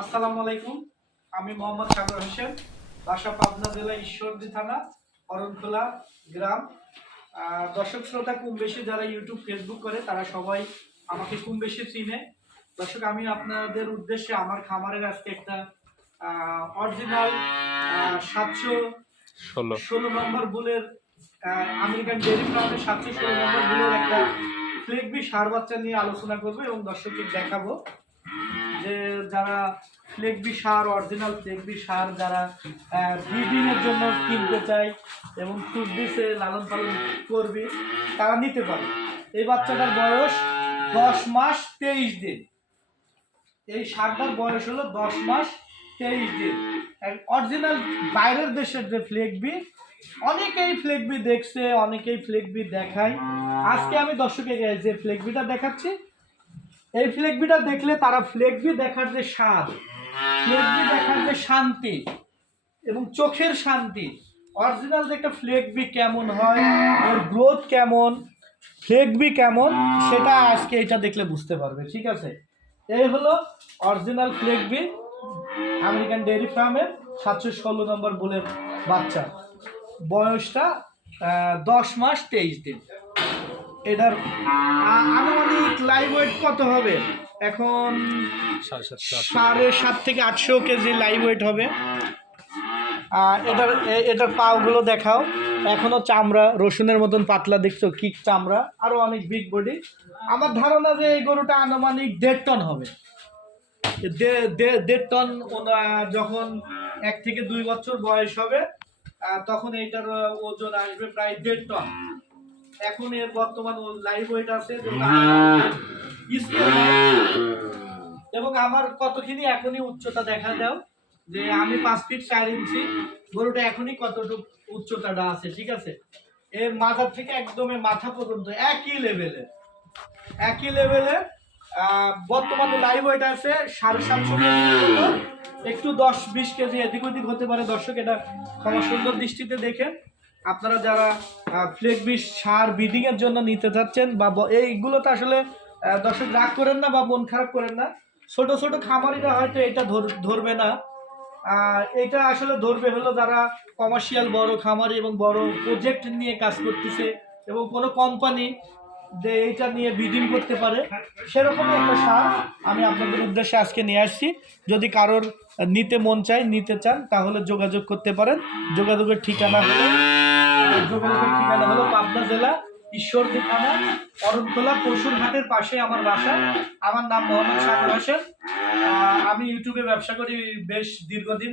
আসসালামু আলাইকুম। আমি মোহাম্মদ সাগর হোসেন বাসা পাবনা জেলা ঈশ্বরদী থানা অরণখোলা গ্রাম। দর্শক শ্রোতা কম বেশি যারা ইউটিউব ফেসবুক করে তারা সবাই আমাকে কম বেশি চিনে। দর্শক আমি আপনাদের উদ্দেশ্যে আমার খামারের আজকে একটা অরিজিনাল সাতশো ষোলো। ষোলো নম্বর বুলের আমেরিকান ডেয়ারি ফার্মের সাতশো ষোলো নম্বর বুলের একটা ফ্লেগবি সার বাচ্চা নিয়ে আলোচনা করব এবং দর্শককে দেখাবো। যারা ফ্লেগবি সার, অরিজিনাল ফ্লেগবি সার যারা ব্রিডিং এর জন্য কিনতে চায় এবং ফুডবিসে লালন পালন করবে, তারা নিতে পারে। এই বাচ্চাটার বয়স দশ মাস তেইশ দিন। এই সারটার বয়স হলো দশ মাস তেইশ দিন। অরিজিনাল বাইরের দেশের যে ফ্লেগবি অনেকেই ফ্লেগবি দেখছে, অনেকেই ফ্লেগবি দেখায়। আজকে আমি দর্শকে যে ফ্লেগবিটা দেখাচ্ছি এই ফ্লেগবিটা দেখলে তারা ফ্লেগবি দেখার যে স্বাদ ফ্লেগবি দেখার যে শান্তি এবং চোখের শান্তি। অরিজিনাল যে একটা ফ্লেগবি কেমন হয় ওর গ্রোথ কেমন ফ্লেগবি কেমন, সেটা আজকে এটা দেখলে বুঝতে পারবে, ঠিক আছে? এই হলো অরিজিনাল ফ্লেগবি আমেরিকান ডেয়ারি ফার্মের সাতশো ষোলো নম্বর বুলের বাচ্চা। বয়সটা দশ মাস তেইশ দিন। এটার আনুমানিক লাইভ ওয়েট কত হবে? এখন সাড়ে সাত থেকে আটশো কেজি লাইভ ওয়েট হবে। আর এটার এটার পাগুলো দেখাও। এখনও চামড়া রসুনের মতন পাতলা দেখছ কি চামড়া? আরও অনেক বিগ বডি আমার ধারণা যে এই গরুটা আনুমানিক দেড় টন হবে। দেড় টন যখন এক থেকে দুই বছর বয়স হবে তখন এইটার ওজন আসবে প্রায় দেড় টন এখন এর বর্তমান লাইভ ওয়েট আছে যেটা এবং আমার কতখানি এখনই উচ্চতা দেখা দাও যে আমি পাঁচ ফিট চার ইঞ্চি গরুটা এখনই কতটুকু উচ্চতাটা আছে ঠিক আছে? এর মাথা থেকে একদম মাথা পর্যন্ত একই লেভেলে একই লেভেলের বর্তমানে লাইভ ওয়েট আছে সাড়ে সাতশো একটু দশ বিশ কেজি এদিক ওদিক হতে পারে দর্শক এটা ক্ষমা সুন্দর দৃষ্টিতে দেখেন। আপনারা যারা ফ্লেক বিষ সার এর জন্য নিতে চাচ্ছেন বা ব- এইগুলো তো আসলে দর্শক রাগ করেন না বা মন খারাপ করেন না। ছোট ছোট খামারিরা হয়তো এটা ধর- ধরবে না। এটা আসলে ধরবে হলো যারা কমার্শিয়াল বড় খামারি এবং বড় প্রজেক্ট নিয়ে কাজ করতেছে এবং কোনো কোম্পানি যে এইটা নিয়ে বিডিং করতে পারে, সেরকম একটা সার আমি আপনাদের উদ্দেশ্যে আজকে নিয়ে আসছি। যদি কারোর নিতে মন চায়, নিতে চান, তাহলে যোগাযোগ করতে পারেন। যোগাযোগের ঠিকানা হলো হলো পাবনা জেলা ঈশ্বরদী থানা, অরণখোলা পশুর হাটের পাশে আমার বাসা। আমার নাম মোহাম্মদ সাগর হোসেন। আমি ইউটিউবে ব্যবসা করি বেশ দীর্ঘদিন।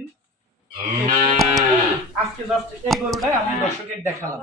আজকে জাস্ট এই গরুটাই আমি দর্শকের দেখালাম।